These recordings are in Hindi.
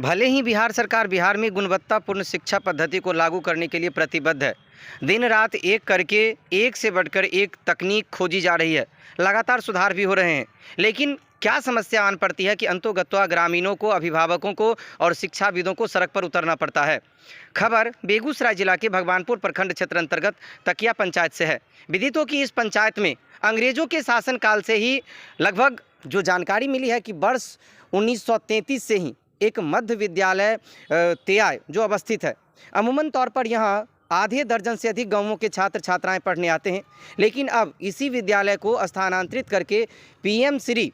भले ही बिहार सरकार बिहार में गुणवत्तापूर्ण शिक्षा पद्धति को लागू करने के लिए प्रतिबद्ध है, दिन रात एक करके एक से बढ़कर एक तकनीक खोजी जा रही है, लगातार सुधार भी हो रहे हैं, लेकिन क्या समस्या आन पड़ती है कि अंतोगत्वा ग्रामीणों को, अभिभावकों को और शिक्षाविदों को सड़क पर उतरना पड़ता है। खबर बेगूसराय जिला के भगवानपुर प्रखंड क्षेत्र अंतर्गत तकिया पंचायत से है। विदित हो कि इस पंचायत में अंग्रेजों के शासनकाल से ही लगभग जो जानकारी मिली है कि वर्ष 1933 से ही एक मध्य विद्यालय तेयाय जो अवस्थित है। अमूमन तौर पर यहाँ आधे दर्जन से अधिक गांवों के छात्र छात्राएं पढ़ने आते हैं, लेकिन अब इसी विद्यालय को स्थानांतरित करके पीएम श्री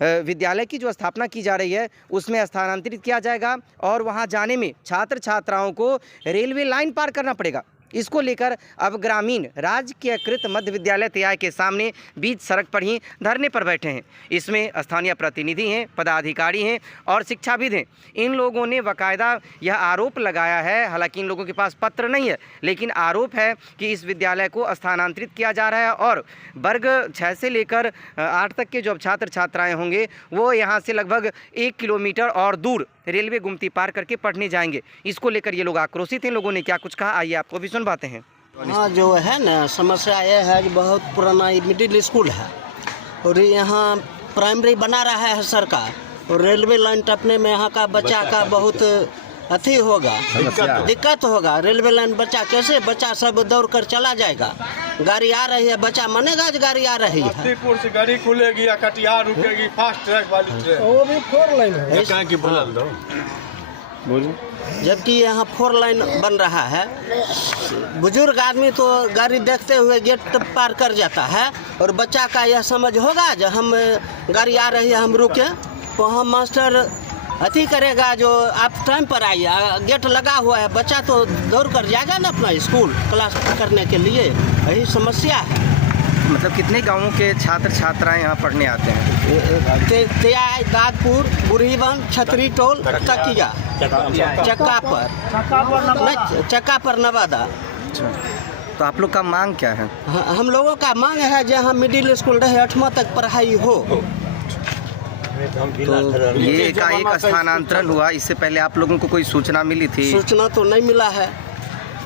विद्यालय की जो स्थापना की जा रही है उसमें स्थानांतरित किया जाएगा और वहां जाने में छात्र छात्राओं को रेलवे लाइन पार करना पड़ेगा। इसको लेकर अब ग्रामीण राजकीयकृत मध्य विद्यालय तेयाय के सामने बीच सड़क पर ही धरने पर बैठे हैं। इसमें स्थानीय प्रतिनिधि हैं, पदाधिकारी हैं और शिक्षाविद हैं। इन लोगों ने बाकायदा यह आरोप लगाया है, हालांकि इन लोगों के पास पत्र नहीं है, लेकिन आरोप है कि इस विद्यालय को स्थानांतरित किया जा रहा है और वर्ग 6 से लेकर 8 तक के जो छात्र छात्राएँ होंगे वो यहाँ से लगभग 1 किलोमीटर और दूर रेलवे गुमती पार करके पढ़ने जाएंगे। इसको लेकर ये लोग आक्रोशित हैं। लोगों ने क्या कुछ कहा, आइए आपको भी सुनवाते हैं। हाँ, जो है ना समस्या ये है कि बहुत पुराना मिडिल स्कूल है और यहाँ प्राइमरी बना रहा है सरकार और रेलवे लाइन टपने में यहाँ का बच्चा का बहुत अथी होगा, दिक्कत होगा। रेलवे लाइन बच्चा सब दौड़ कर चला जाएगा। गाड़ी आ रही है, बच्चा मानेगा गाड़ी आ रही है। हाजीपुर से गाड़ी खुलेगी या कटिहार रुकेगी, फास्ट ट्रैक वाली ट्रेन, वो भी 4 लाइन है। कहाँ की बोल दो, जबकि यहाँ 4 लाइन बन रहा है। बुजुर्ग आदमी तो गाड़ी देखते हुए गेट पार कर जाता है और बच्चा का यह समझ होगा जब हम गाड़ी आ रही है हम रुके तो हम मास्टर अथी करेगा जो आप टाइम पर आइए, गेट लगा हुआ है, बच्चा तो दौड़ कर जाएगा ना अपना स्कूल क्लास करने के लिए। यही समस्या है। मतलब कितने गांवों के छात्र छात्राएं यहाँ पढ़ने आते हैं? तेयाय, दादपुर, बुढ़ीवन, छतरी टोल, तकिया, चक्का पर नवादा। तो आप लोग का मांग क्या है? हम लोगों का मांग है जहाँ मिडिल स्कूल रहे 8वां तक पढ़ाई हो। तो ये एकाएक स्थानांतरण हुआ, इससे पहले आप लोगों को कोई सूचना मिली थी? सूचना तो नहीं मिला है,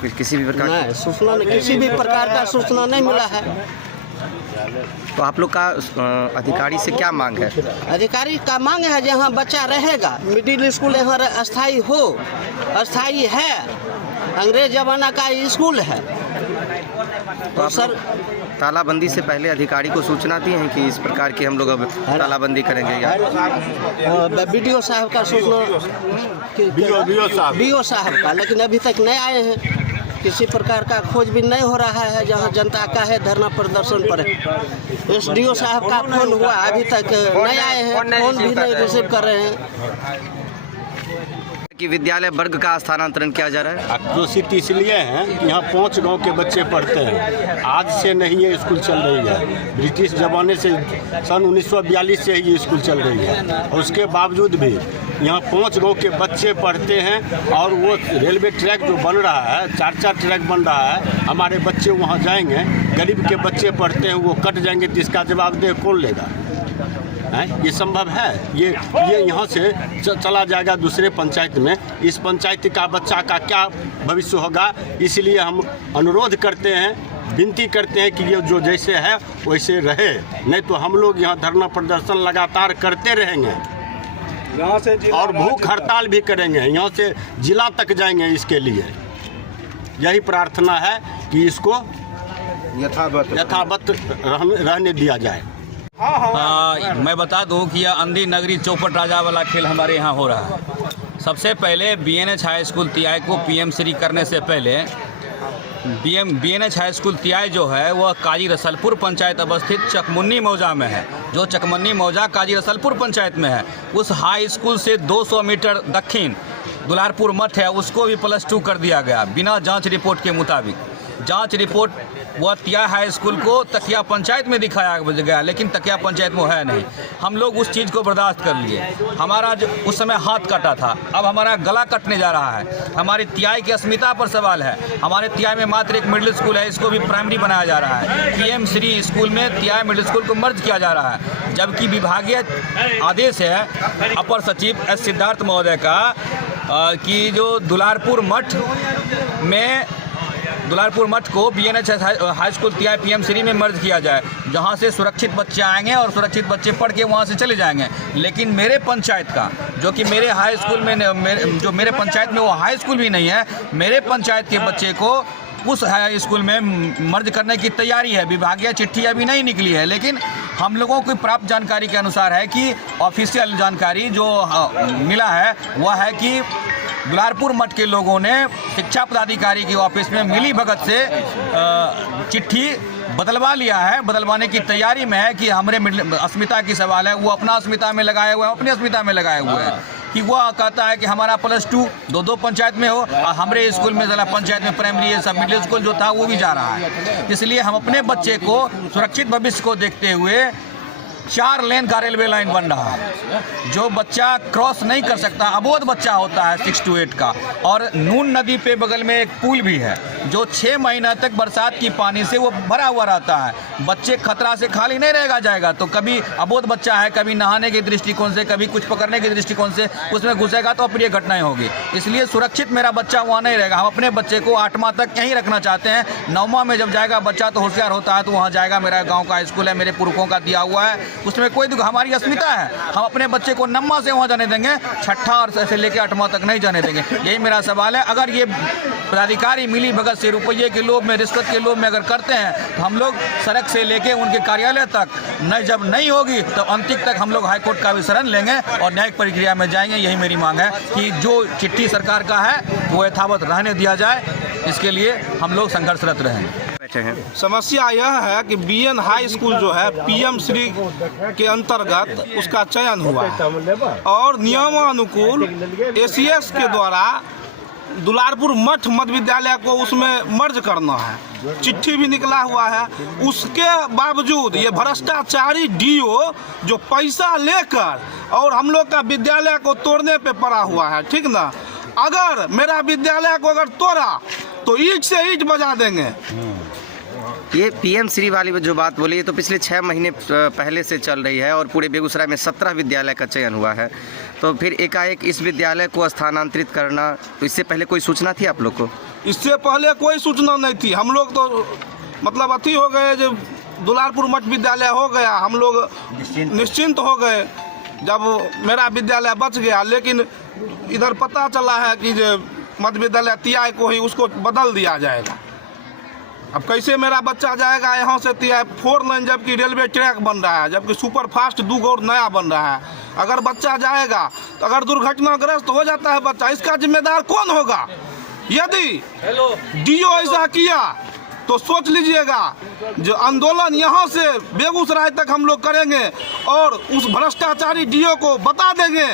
किसी भी प्रकार नहीं सूचना, किसी भी प्रकार का सूचना नहीं मिला है। तो आप लोग का अधिकारी से क्या मांग है? अधिकारी का मांग है जहाँ बच्चा रहेगा, मिडिल स्कूल यहाँ अस्थायी हो, अस्थायी है, अंग्रेज जमाना का स्कूल है। तो सर तालाबंदी से पहले अधिकारी को सूचना दी है कि इस प्रकार की हम लोग अब तालाबंदी करेंगे या? बीडीओ साहब का सूचना, बीओ साहब का, लेकिन अभी तक नहीं आए हैं। किसी प्रकार का खोजबीन नहीं हो रहा है। जहां जनता का है धरना प्रदर्शन पर एसडीओ साहब का फोन हुआ, अभी तक नहीं आए हैं, फोन भी नहीं रिसीव कर रहे हैं। कि विद्यालय वर्ग का स्थानांतरण किया जा रहा है। आक्रोशित इसलिए हैं कि यहाँ 5 गांव के बच्चे पढ़ते हैं। आज से नहीं ये स्कूल चल रही है, ब्रिटिश ज़माने से सन 1942 से ही ये स्कूल चल रही है और उसके बावजूद भी यहाँ 5 गांव के बच्चे पढ़ते हैं और वो रेलवे ट्रैक जो बन रहा है, 4 ट्रैक बन रहा है, हमारे बच्चे वहाँ जाएंगे, गरीब के बच्चे पढ़ते हैं, वो कट जाएंगे तो इसका जवाबदेह कौन लेगा? ये संभव है? ये यहाँ से चला जाएगा दूसरे पंचायत में, इस पंचायत का बच्चा का क्या भविष्य होगा? इसलिए हम अनुरोध करते हैं, विनती करते हैं कि ये जो जैसे है वैसे रहे, नहीं तो हम लोग यहाँ धरना प्रदर्शन लगातार करते रहेंगे और भूख हड़ताल भी करेंगे, यहाँ से जिला तक जाएंगे। इसके लिए यही प्रार्थना है कि इसको यथावत रहने दिया जाए। मैं बता दूं कि यह अंधी नगरी चौपट राजा वाला खेल हमारे यहाँ हो रहा है। सबसे पहले बीएनएच हाई स्कूल तियाय को पीएम श्री करने से पहले बीएनएच हाई स्कूल तियाय जो है वह काजी रसलपुर पंचायत अवस्थित चकमुन्नी मौजा में है। जो चकमुन्नी मौजा काजी रसलपुर पंचायत में है, उस हाई स्कूल से 200 मीटर दक्षिण दुलारपुर मठ है, उसको भी +2 कर दिया गया बिना जांच रिपोर्ट के मुताबिक। जांच रिपोर्ट वह तिया हाई स्कूल को तकिया पंचायत में दिखाया गया, लेकिन तकिया पंचायत में है नहीं। हम लोग उस चीज़ को बर्दाश्त कर लिए। हमारा जो उस समय हाथ कटा था, अब हमारा गला कटने जा रहा है। हमारी तियाई की अस्मिता पर सवाल है। हमारे तियाई में मात्र एक मिडिल स्कूल है, इसको भी प्राइमरी बनाया जा रहा है। PM श्री स्कूल में तियाई मिडिल स्कूल को मर्ज किया जा रहा है, जबकि विभागीय आदेश है अपर सचिव S सिद्धार्थ महोदय का कि जो दुलारपुर मठ को BNH हाई स्कूल तियाई PM श्री में मर्ज किया जाए, जहां से सुरक्षित बच्चे आएंगे और सुरक्षित बच्चे पढ़ के वहां से चले जाएंगे। लेकिन मेरे पंचायत का, जो कि मेरे हाई स्कूल में जो मेरे पंचायत में वो हाई स्कूल भी नहीं है, मेरे पंचायत के बच्चे को उस हाई स्कूल में मर्ज करने की तैयारी है। विभागीय चिट्ठी अभी नहीं निकली है, लेकिन हम लोगों को प्राप्त जानकारी के अनुसार है कि ऑफिशियल जानकारी जो मिला है वह है कि दुलारपुर मठ के लोगों ने शिक्षा पदाधिकारी की ऑफिस में मिली भगत से चिट्ठी बदलवा लिया है, बदलवाने की तैयारी में है कि हमारे अस्मिता की सवाल है, वो अपना अस्मिता में लगाए हुए हैं, अपनी अस्मिता में लगाए हुए हैं कि वह कहता है कि हमारा +2 दो पंचायत में हो और हमारे स्कूल में ज़रा पंचायत में प्राइमरी सब मिडिल स्कूल जो था वो भी जा रहा है। इसलिए हम अपने बच्चे को सुरक्षित भविष्य को देखते हुए 4 लेन का रेलवे लाइन बन रहा है। जो बच्चा क्रॉस नहीं कर सकता, अबोध बच्चा होता है 6 to 8 का, और नून नदी पे बगल में एक पुल भी है जो 6 महीना तक बरसात की पानी से वो भरा हुआ रहता है। बच्चे खतरा से खाली नहीं रहेगा जाएगा, तो कभी अबोध बच्चा है, कभी नहाने के दृष्टिकोण से, कभी कुछ पकड़ने के दृष्टिकोण से उसमें घुसेगा तो अप्रिय घटनाएं होगी। इसलिए सुरक्षित मेरा बच्चा वहाँ नहीं रहेगा। हम अपने बच्चे को 8वां तक यहीं रखना चाहते हैं। 9वां में जब जाएगा बच्चा तो होशियार होता है तो वहाँ जाएगा। मेरा गाँव का स्कूल है, मेरे पुरखों का दिया हुआ है, उसमें कोई हमारी अस्मिता है। हम अपने बच्चे को 9वां से वहाँ जाने देंगे, 6ठा और से लेकर 8वां तक नहीं जाने देंगे। यही मेरा सवाल है। अगर ये पदाधिकारी मिली भगत से रुपये के लोभ में, रिश्वत के लोभ में अगर करते हैं तो हम लोग सड़क से लेके उनके कार्यालय तक जब नहीं होगी तो अंतिम तक हम लोग हाईकोर्ट का भी शरण लेंगे और न्यायिक प्रक्रिया में जाएंगे। यही मेरी मांग है कि जो चिट्ठी सरकार का है वो यथावत रहने दिया जाए, इसके लिए हम लोग संघर्षरत रहेंगे। समस्या यह है कि BN हाई स्कूल जो है PM श्री के अंतर्गत उसका चयन हुआ है और नियमानुकूल ACS के द्वारा दुलारपुर मठ मध्य विद्यालय को उसमें मर्ज करना है। चिट्ठी भी निकला हुआ है। उसके बावजूद ये भ्रष्टाचारी DO जो पैसा लेकर और हम लोग का विद्यालय को तोड़ने पे पड़ा हुआ है, ठीक ना। अगर मेरा विद्यालय को अगर तोड़ा तो ईंट से ईंट बजा देंगे। ये PM श्री वाली जो बात बोली, ये तो पिछले 6 महीने पहले से चल रही है और पूरे बेगूसराय में 17 विद्यालय का चयन हुआ है। तो फिर एकाएक इस विद्यालय को स्थानांतरित करना, तो इससे पहले कोई सूचना थी आप लोग को? इससे पहले कोई सूचना नहीं थी। हम लोग तो मतलब अति हो गए, जब दुलारपुर मठ विद्यालय हो गया हम लोग निश्चिंत हो गए जब मेरा विद्यालय बच गया। लेकिन इधर पता चला है कि जो मध्य विद्यालय तियाई को ही उसको बदल दिया जाएगा। अब कैसे मेरा बच्चा जाएगा यहाँ से तियाई 4 लाइन, जबकि रेलवे ट्रैक बन रहा है, जबकि सुपर फास्ट 2 और नया बन रहा है। अगर बच्चा जाएगा तो अगर दुर्घटनाग्रस्त हो जाता है बच्चा, इसका जिम्मेदार कौन होगा? यदि DO ऐसा किया तो सोच लीजिएगा जो आंदोलन यहाँ से बेगूसराय तक हम लोग करेंगे और उस भ्रष्टाचारी DO को बता देंगे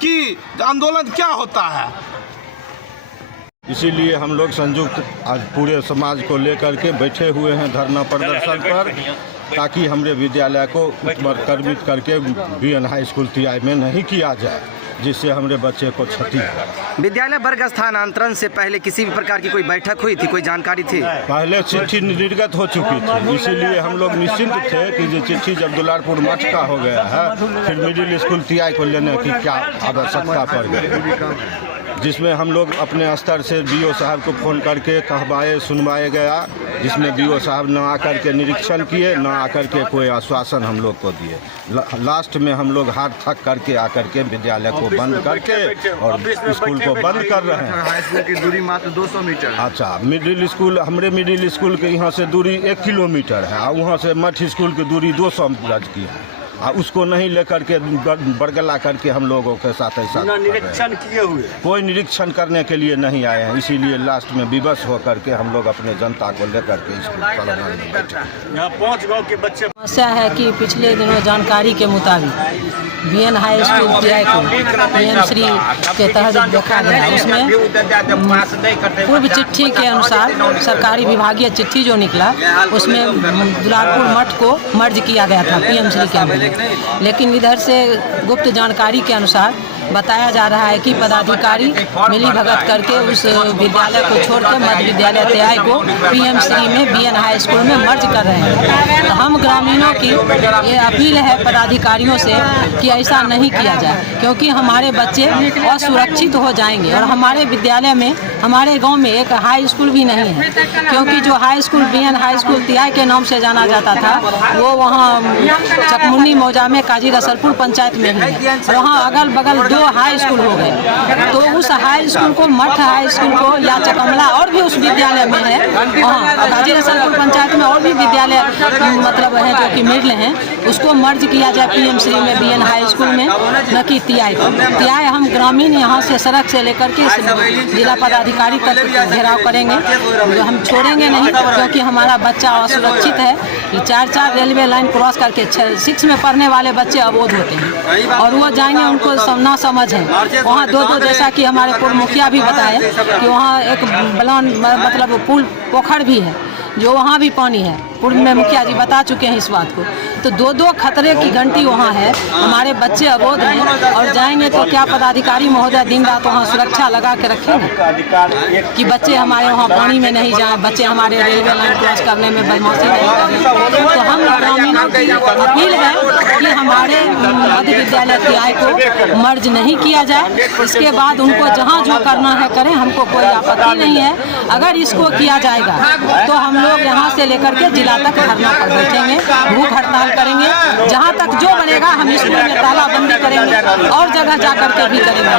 कि आंदोलन क्या होता है। इसीलिए हम लोग संयुक्त आज पूरे समाज को लेकर के बैठे हुए हैं धरना प्रदर्शन पर, ताकि हमारे विद्यालय को उत्क्रमित करके BN हाई स्कूल तियाई में नहीं किया जाए, जिससे हमारे बच्चे को क्षति है। विद्यालय वर्ग स्थानांतरण से पहले किसी भी प्रकार की कोई बैठक हुई थी, कोई जानकारी थी? पहले चिट्ठी निर्गत हो चुकी थी, इसीलिए हम लोग निश्चिंत थे कि ये चिट्ठी जब दुलारपुर मठ का हो गया है, फिर मिडिल स्कूल तियाई को लेने की क्या आवश्यकता पड़ गई, जिसमें हम लोग अपने स्तर से BO साहब को फ़ोन करके कहवाए सुनवाए गया, जिसमें BO साहब न आकर के निरीक्षण किए, न आकर के कोई आश्वासन हम लोग को दिए। लास्ट में हम लोग हाथ थक करके आकर के विद्यालय को बंद करके और स्कूल को बंद कर रहे हैं। हाई स्कूल की दूरी मात्र 200 मीटर। अच्छा, मिडिल स्कूल, हमारे मिडिल स्कूल के यहाँ से दूरी 1 किलोमीटर है और वहाँ से मठ स्कूल की दूरी 200 गज की है। उसको नहीं लेकर के बरगला करके हम लोगों के साथ ऐसा निरीक्षण किए हुए कोई निरीक्षण करने के लिए नहीं आए हैं। इसीलिए लास्ट में विवश होकर के हम लोग अपने जनता को लेकर के स्कूल प्रबंधन में बैठे। यहाँ 5 गाँव के बच्चे। समस्या है कि पिछले दिनों जानकारी के मुताबिक बीएन हाई स्कूल टीआई को पीएम श्री के तहत देखा गया। उसमें पूर्व चिट्ठी के अनुसार सरकारी विभागीय चिट्ठी जो निकला उसमें दुलारपुर मठ को मर्ज किया गया था पीएम श्री के अंदर। लेकिन इधर से गुप्त जानकारी के अनुसार बताया जा रहा है कि पदाधिकारी मिली भगत करके उस विद्यालय को छोड़कर मध्य विद्यालय टीआई को पीएम श्री में बीएन हाई स्कूल में मर्ज कर रहे हैं। तो हम ग्रामीणों की ये अपील है पदाधिकारियों से कि ऐसा नहीं किया जाए, क्योंकि हमारे बच्चे असुरक्षित हो जाएंगे। और हमारे विद्यालय में, हमारे गांव में एक हाई स्कूल भी नहीं है, क्योंकि जो high school BN high school TI के नाम से जाना जाता था वो वहाँ चकमुन्नी मौजा में काजी रसलपुर पंचायत में ही है। और वहाँ अगल बगल 2 हाई स्कूल हो गए। तो उस हाई स्कूल को, मठ हाई स्कूल को या चकमला और भी उस विद्यालय में है, वहाँ काजी रसलपुर पंचायत में और भी विद्यालय मतलब है जो कि मिडिल हैं, उसको मर्ज किया जाए पीएम श्री में बीएन हाई स्कूल में, न कि टीआई को। टीआई हम ग्रामीण यहाँ से सड़क से लेकर के जिला पदाधिकारी तक घेराव करेंगे, जो हम छोड़ेंगे नहीं, क्योंकि हमारा बच्चा असुरक्षित है। ये 4 रेलवे लाइन क्रॉस करके 6 में पढ़ने वाले बच्चे अवोध होते हैं और वो जाएंगे, उनको ना समझ है। वहाँ 2 जैसा कि हमारे पूर्व मुखिया भी बताए कि वहाँ एक बलान मतलब पुल पोखर भी है जो वहाँ भी पानी है। पूर्व में मुखिया जी बता चुके हैं इस बात को। तो 2 खतरे की घंटी वहाँ है, हमारे बच्चे अवोध हैं और जाएंगे तो क्या पदाधिकारी महोदय दिन रात वहाँ सुरक्षा लगा के रखेंगे कि बच्चे हमारे वहाँ पानी में नहीं जाएं, बच्चे हमारे रेलवे लाइन क्रॉस करने में बदमाशी नहीं करें। तो हम ग्रामीणों की अपील है कि हमारे मध्य विद्यालय टीआई को मर्ज नहीं किया जाए। इसके बाद उनको जहाँ जो करना है करें, हमको कोई आपत्ति नहीं है। अगर इसको किया जाएगा तो हम लोग यहाँ से लेकर के जिला तक धरना पर बैठेंगे, भूख हड़ताल करेंगे। जहाँ तक जो बनेगा हम स्कूल में तालाबंदी करेंगे और जगह जा करके भी करेंगे।